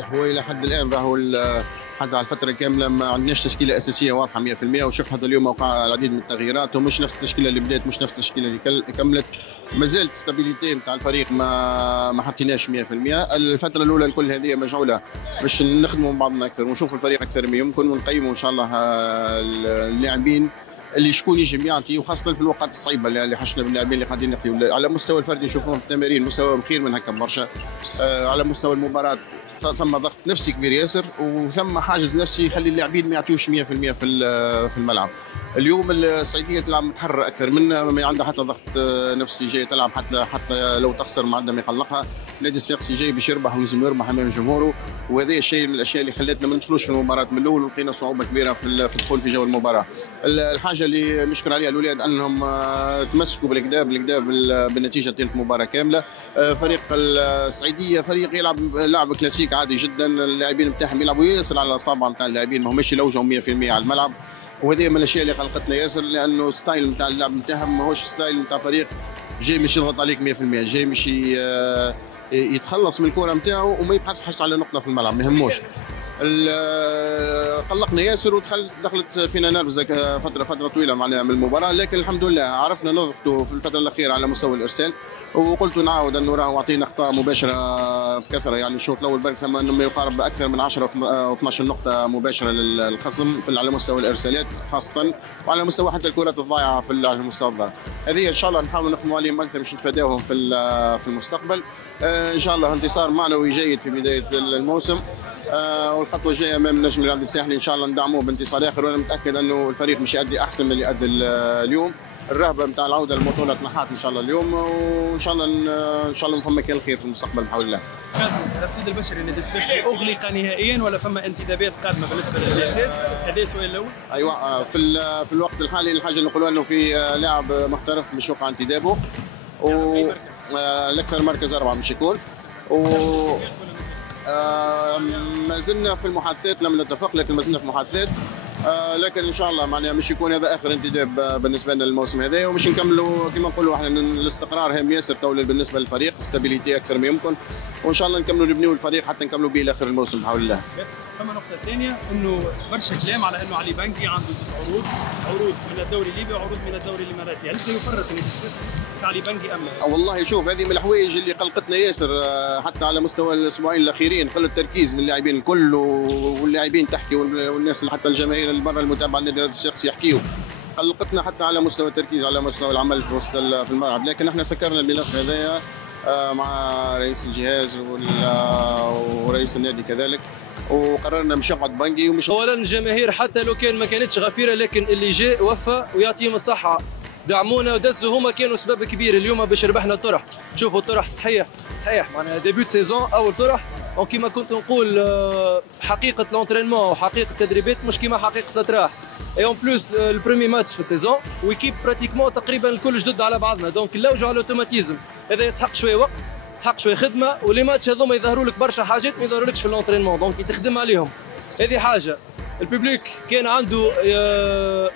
صحيح، هو الى حد الان راهو حتى على الفتره كامله ما عندناش تشكيله اساسيه واضحه 100%، وشفت حتى اليوم وقع العديد من التغييرات، ومش نفس التشكيله اللي بدات، مش نفس التشكيله اللي كملت. ما زالت ستابيليتي نتاع الفريق ما حطيناش 100%. الفتره الاولى الكل هذه مجعوله باش نخدموا مع بعضنا اكثر ونشوفوا الفريق اكثر ما يمكن، ونقيموا ان شاء الله اللاعبين اللي شكون يجي يعطي، وخاصه في الوقت الصعيبه اللي حشنا باللاعبين اللي قاعدين نعطيو. على مستوى الفردي نشوفوهم في التمارين مستوى خير من هكا برشا. على مستوى المباراه ثم ضغط نفسي كبير ياسر، وثم حاجز نفسي يخلي اللاعبين ما يعطيوش 100% في الملعب. اليوم السعيديه تلعب متحرر اكثر منا، ما عندها حتى ضغط نفسي، جاي تلعب حتى لو تخسر ما عندها ما يقلقها. نادي صفاقسي جاي باش يربح ولازم يربح امام جمهوره، وهذا الشيء من الاشياء اللي خلتنا ما ندخلوش في المباراه من الاول، ولقينا صعوبه كبيره في الدخول في جو المباراه. الحاجه اللي نشكر عليها الاولاد انهم تمسكوا بالكدا بالنتيجه ثالث مباراه كامله. فريق السعيديه فريق يلعب لعب كلاسيك عادي جدا، اللاعبين نتاعهم يلعبوا ياسر على الاصابع نتاع اللاعبين، ما هماش يلوجوا 100% على الملعب، وهذه من الاشياء اللي قلقتنا ياسر، لانه ستايل نتاع اللعب نتاعهم ماهوش ستايل نتاع فريق جاي مش يضغط عليك 100%، جاي مش يتخلص من الكره نتاعو وما يبحثش حتى على نقطه في الملعب، ما يهموش. قلقنا ياسر ودخلت فينا نرفزه فتره طويله معناها من المباراه، لكن الحمد لله عرفنا نضغطوا في الفتره الاخيره على مستوى الارسال، وقلت نعاود انه راهو اعطينا اخطاء مباشره بكثره. يعني الشوط الاول برك ثم ما يقارب باكثر من 10 و 12 نقطه مباشره للخصم على مستوى الارسالات خاصه، وعلى مستوى حتى الكرات الضائعه على المستوى الضرب. هذه ان شاء الله نحاول نخدموا عليهم اكثر باش نتفاداوهم في المستقبل. ان شاء الله انتصار معنوي جيد في بدايه الموسم، والخطوه الجايه امام النجم الرياضي الساحلي ان شاء الله ندعموه بانتصار اخر، وانا متاكد انه الفريق مش يؤدي احسن من اللي يؤدي اليوم. الرهبه نتاع العوده للبطوله طموحات ان شاء الله اليوم، وان شاء الله نفهم كان الخير في المستقبل بحول الله. كازم الرصيد البشري نادي صفاقسي اغلق نهائيا ولا فما انتدابات قادمه بالنسبه للسياسات؟ هذا السؤال الاول. ايوه، في الوقت الحالي الحاجه اللي نقولوها انه في لاعب محترف مش وقع انتدابه، الاكثر مركز 4 مش يكون، ما زلنا في المحادثات، لم نتفق لكن ما زلنا في المحادثات، لكن ان شاء الله معناها مش يكون هذا اخر انتداب بالنسبه لنا للموسم هذا، ومش نكملوا كما نقولوا احنا الاستقرار هام ياسر تو بالنسبه للفريق، استابيليتي اكثر ما يمكن، وان شاء الله نكملوا نبنيو الفريق حتى نكملوا به لاخر الموسم بحول الله. ثم نقطة ثانية انه برشا كلام على انه علي بنقي عنده زوج عروض من الدوري الليبي وعروض من الدوري الاماراتي، هل سيفرط نادي صفاقسي في علي بنقي ام لا؟ والله شوف، هذه من الحوايج اللي قلقتنا ياسر، حتى على مستوى الاسبوعين الاخيرين قله التركيز من اللاعبين الكل، واللاعبين تحكي والناس حتى الجماهير اللي برا المتابعه للنادي الصفاقسي يحكيوا، قلقتنا حتى على مستوى التركيز على مستوى العمل في وسط في الملعب، لكن احنا سكرنا الملف هذايا مع رئيس الجهاز ورئيس النادي كذلك، وقررنا مش يقعد بنقي ومش. اولا الجماهير حتى لو كان ما كانتش غفيره، لكن اللي جاء وفى ويعطيهم الصحه، دعمونا ودزوا، هما كانوا سبب كبير اليوم باش ربحنا الطرح. تشوفوا الطرح صحيح معناها ديبيوت سيزون اول طرح، وكما كنت نقول حقيقه لونترينمون وحقيقه التدريبات مش كما حقيقه الاتراح. اي اون بلوس البرومي ماتش في السيزون، ويكيب براتيكمون تقريبا الكل جدد على بعضنا، دونك نلوجوا على الاوتوماتيزم، هذا يسحق شويه وقت، يسحق شويه خدمه، ولي ماتش هذوما يظهروا لك برشا حاجات ما يظهرولكش في اللونترينمون، دونك تخدم عليهم. هذه حاجه. الببليك كان عنده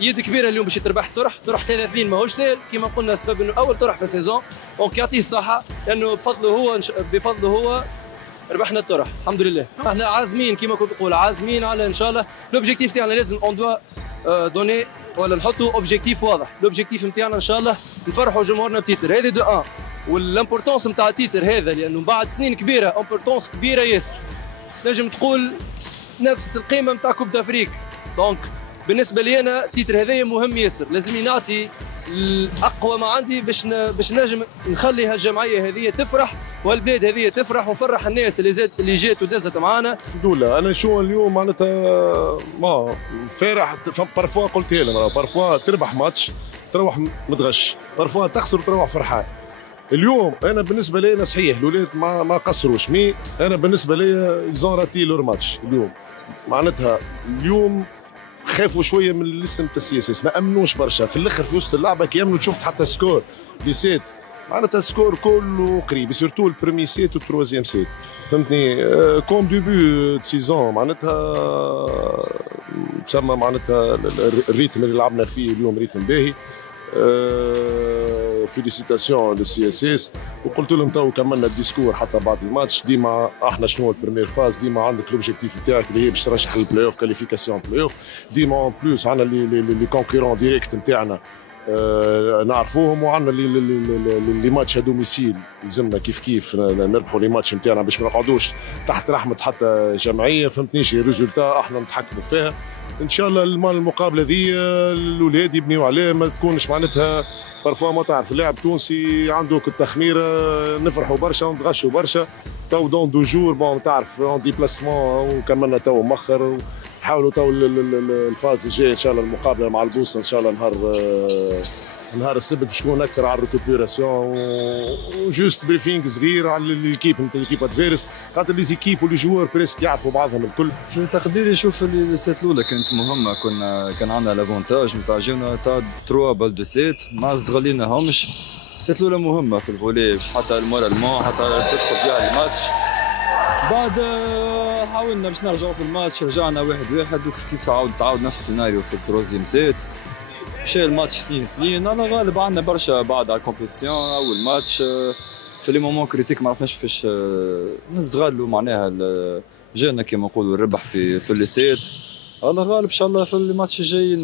يد كبيره اليوم باش يتربح طرح 30 ماهوش سهل كما قلنا، سبب انه اول طرح في السيزون، دونك يعطيه الصحه لانه بفضله هو ربحنا الطرح الحمد لله. احنا عازمين كما كنت نقول، عازمين على ان شاء الله لوبجيكتيف تاعنا، لازم اون دوا دوني ولا نحطوا اوبجيكتيف واضح، لوبجيكتيف نتاعنا ان شاء الله نفرحوا جمهورنا بتيتر، هذه دو ان، والامبورتونس نتاع التيتر هذا لانه بعد سنين كبيره امبورتونس كبيره ياسر، نجم تقول نفس القيمه نتاع كوب دافريك، دونك بالنسبه لي انا التيتر هذايا مهم ياسر، لازم نعطي الاقوى ما عندي باش نجم نخلي هالجمعيه هذه تفرح والبلاد هذه تفرح، ونفرح الناس اللي جات ودزت معانا. الحمد لله، انا نشوف اليوم معناتها ما فرح، بارفوا قلتها لنا، بارفوا تربح ماتش تروح متغش، بارفوا تخسر وتروح فرحان. اليوم انا بالنسبه لي أنا صحيح الاولاد ما قصروش، مي انا بالنسبه لي يزون راتي لور ماتش اليوم، معناتها اليوم خافوا شويه من الاسم تاع السياسي، ما امنوش برشا في الاخر في وسط اللعبه كي يمنوا، شفت حتى السكور لي سيت معناتها السكور كله قريب، سورتو البرومي سيت والتروازيام سيت، فهمتني، كوم ديبي سيزون معناتها تسمى معناتها الريتم اللي لعبنا فيه اليوم ريتم باهي، فيليسيتاسيون للسي اس اس، وقلت لهم تو كملنا الديسكور حتى بعد الماتش. ديما احنا شنو البريمير فاز، ديما عندك لوبجيكتيف نتاعك اللي هي باش ترشح للبلاي اوف، كاليفيكاسيون بلاي اوف. ديما اون بلوس عندنا لي كونكورون ديريكت نتاعنا نعرفوهم، وعندنا لي ماتش دوميسيل لازمنا كيف نربحوا لي ماتش نتاعنا باش ما نقعدوش تحت رحمه حتى جمعيه. فهمتنيش الريزولتا احنا نتحكموا فيها ان شاء الله. المقابله ذي الاولاد يبنيوا عليه، ما تكونش معناتها بارفوا ما تعرف اللاعب التونسي عنده التخميره نفرحوا برشا ونتغشوا برشا. تو دون دو جور بون تعرف اون ديبلاسمون وكملنا تو مؤخر، نحاولوا تو الفاز الجاي ان شاء الله المقابله مع البوسطه ان شاء الله نهار السبت باش تكون اكثر على الريكوبيراسيون وجوست بريفينغ صغير على الكيب نتاع الكيب ادفيرس، خاطر لي زيكيب ولي جوار بريسك يعرفوا بعضهم الكل. في تقديري نشوف اللي السيت الاولى كانت مهمه، كان عندنا لافونتاج نتاع جونا تاع 3 بال دو سيت ما استغليناهمش. السيت الاولى مهمه في الفولي باش حتى المورالمون حتى تدخل بها الماتش. بعد حاولنا باش نرجعوا في الماتش، رجعنا 1-1 وكيف تعاود نفس السيناريو في التروزيام سيت. مشى الماتش 2-2 على غالب عندنا برشا بعد على الكومبيتيسيون. اول ماتش في لي مومون كريتيك ما عرفناش كيفاش نستغلوا معناها جانا كيما نقولوا الربح في اللي سيت. على غالب ان شاء الله في الماتش الجاي